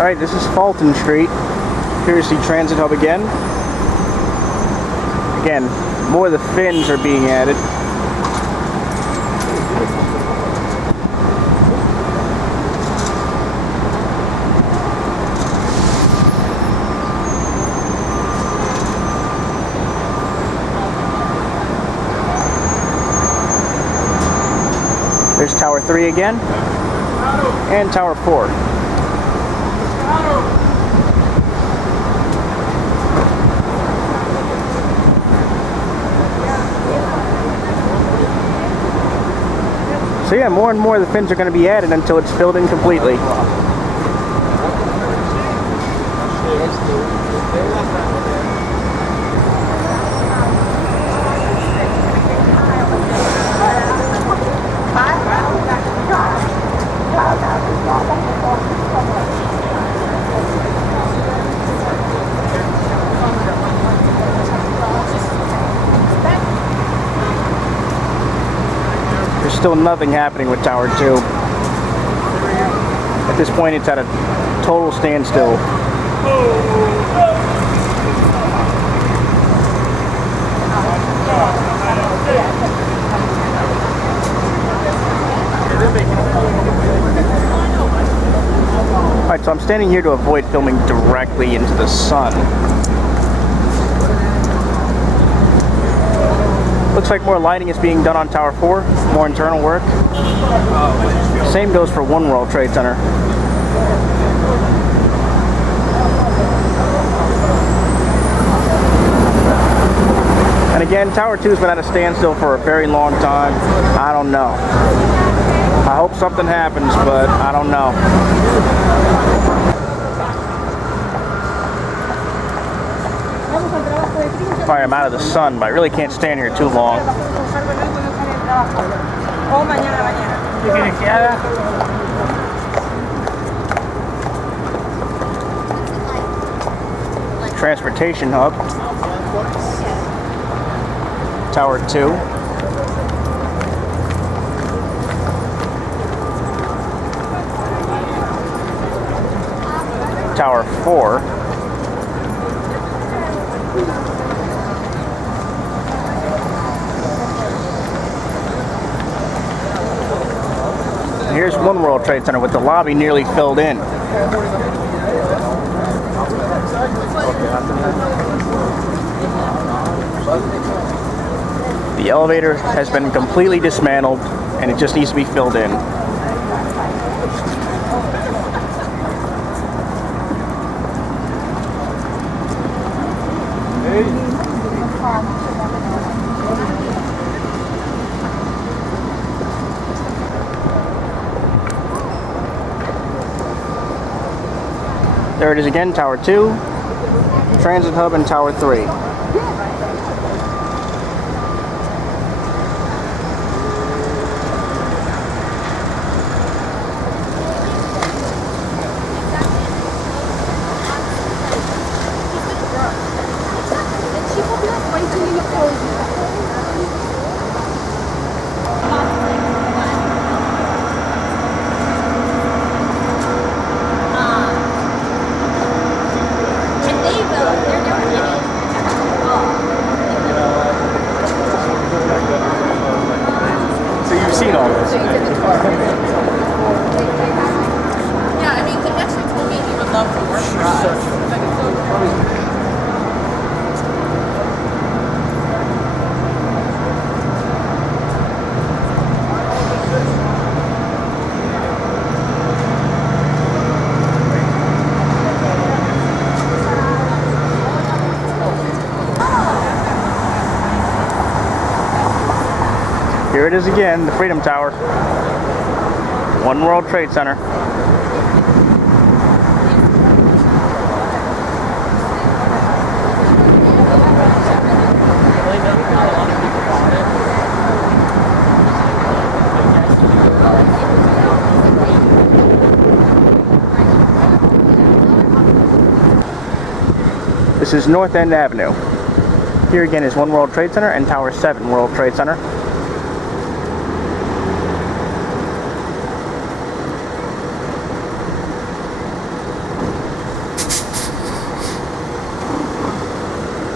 Alright, this is Fulton Street. Here's the transit hub again. Again, more of the fins are being added. There's Tower 3 again, and Tower 4. So yeah, more and more of the fins are going to be added until it's filled in completely. There's still nothing happening with Tower 2. At this point, it's at a total standstill. Alright, so I'm standing here to avoid filming directly into the sun. Looks like more lighting is being done on Tower 4, more internal work. Same goes for One World Trade Center. And again, Tower 2 has been at a standstill for a very long time. I don't know. I hope something happens, but I don't know. Sorry, I'm out of the sun, but I really can't stand here too long. Transportation hub. Tower 2. Tower 4. Here's One World Trade Center with the lobby nearly filled in. The elevator has been completely dismantled and it just needs to be filled in. There it is again, Tower 2, Transit Hub, and Tower 3. Seen all this. Yeah, I mean, he actually told me he would love to work for us. Here it is again, the Freedom Tower. One World Trade Center. This is North End Avenue. Here again is One World Trade Center and Tower 7 World Trade Center.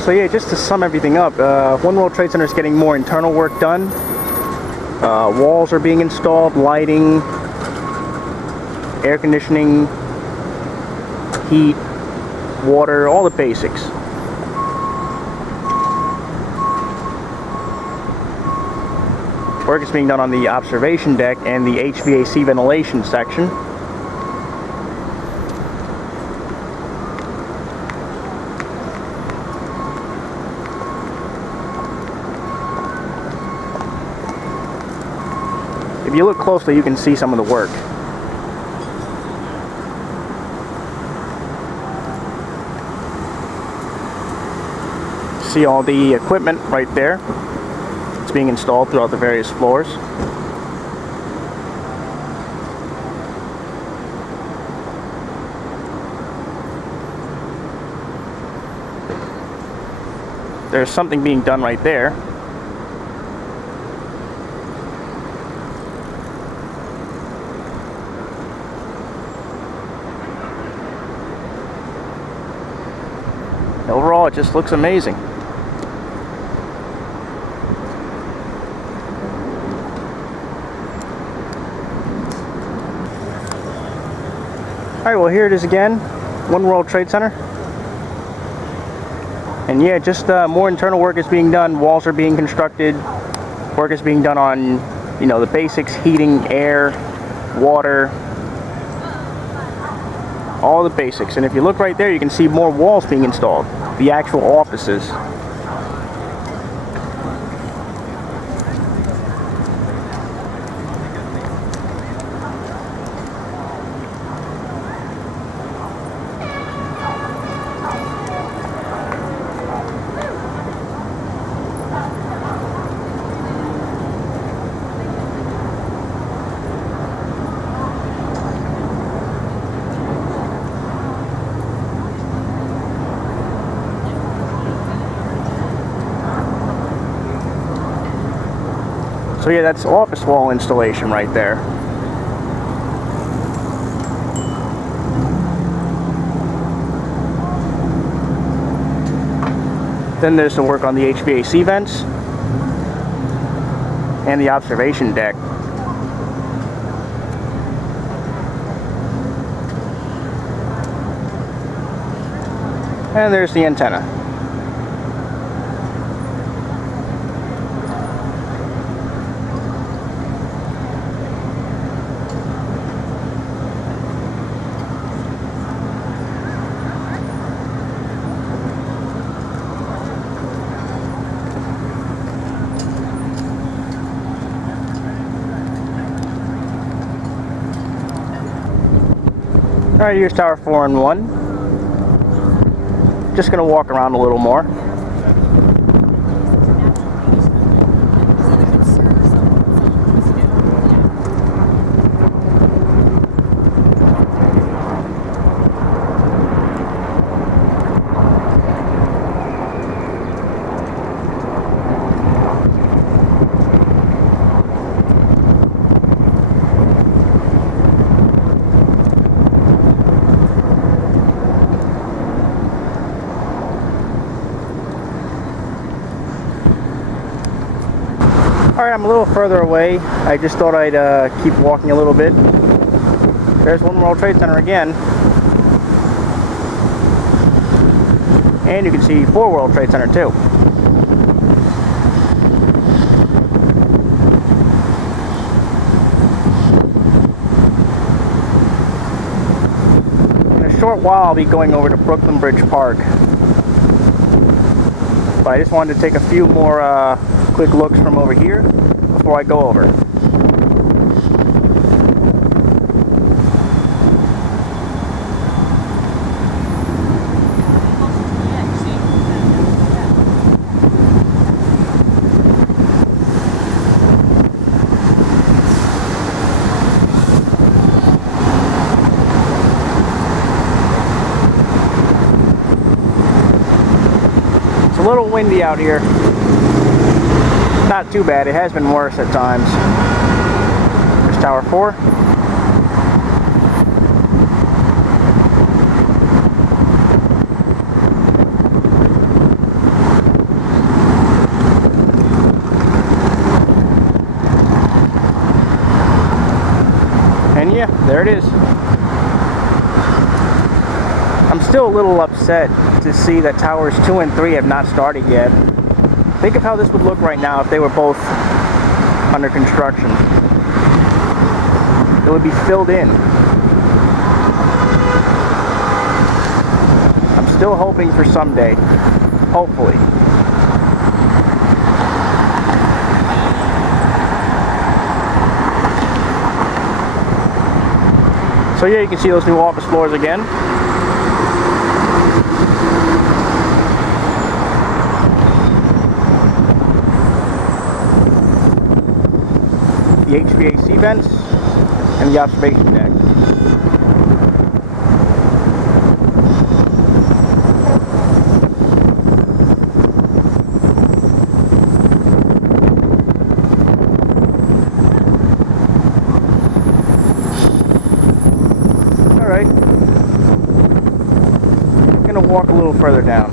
So yeah, just to sum everything up, One World Trade Center is getting more internal work done. Walls are being installed, lighting, air conditioning, heat, water, all the basics. Work is being done on the observation deck and the HVAC ventilation section. If you look closely, you can see some of the work. See all the equipment right there. It's being installed throughout the various floors. There's something being done right there. Overall, it just looks amazing. Alright, well here it is again, One World Trade Center. And yeah, just more internal work is being done, walls are being constructed, work is being done on, you know, the basics, heating, air, water, all the basics. And if you look right there, you can see more walls being installed, the actual offices. So yeah, that's office wall installation right there. Then there's the work on the HVAC vents and the observation deck. And there's the antenna. Alright, here's Tower 4 and 1. Just gonna walk around a little more. Alright, I'm a little further away. I just thought I'd keep walking a little bit. There's One World Trade Center again. And you can see 4 World Trade Center too. In a short while, I'll be going over to Brooklyn Bridge Park. But I just wanted to take a few more quick looks from over here before I go over. It's a little windy out here. Not too bad, it has been worse at times. There's Tower 4. And yeah, there it is. I'm still a little upset to see that towers 2 and 3 have not started yet. Think of how this would look right now if they were both under construction. It would be filled in. I'm still hoping for someday. Hopefully. So yeah, you can see those new office floors again. The HVAC vents and the observation deck. Alright, I'm going to walk a little further down.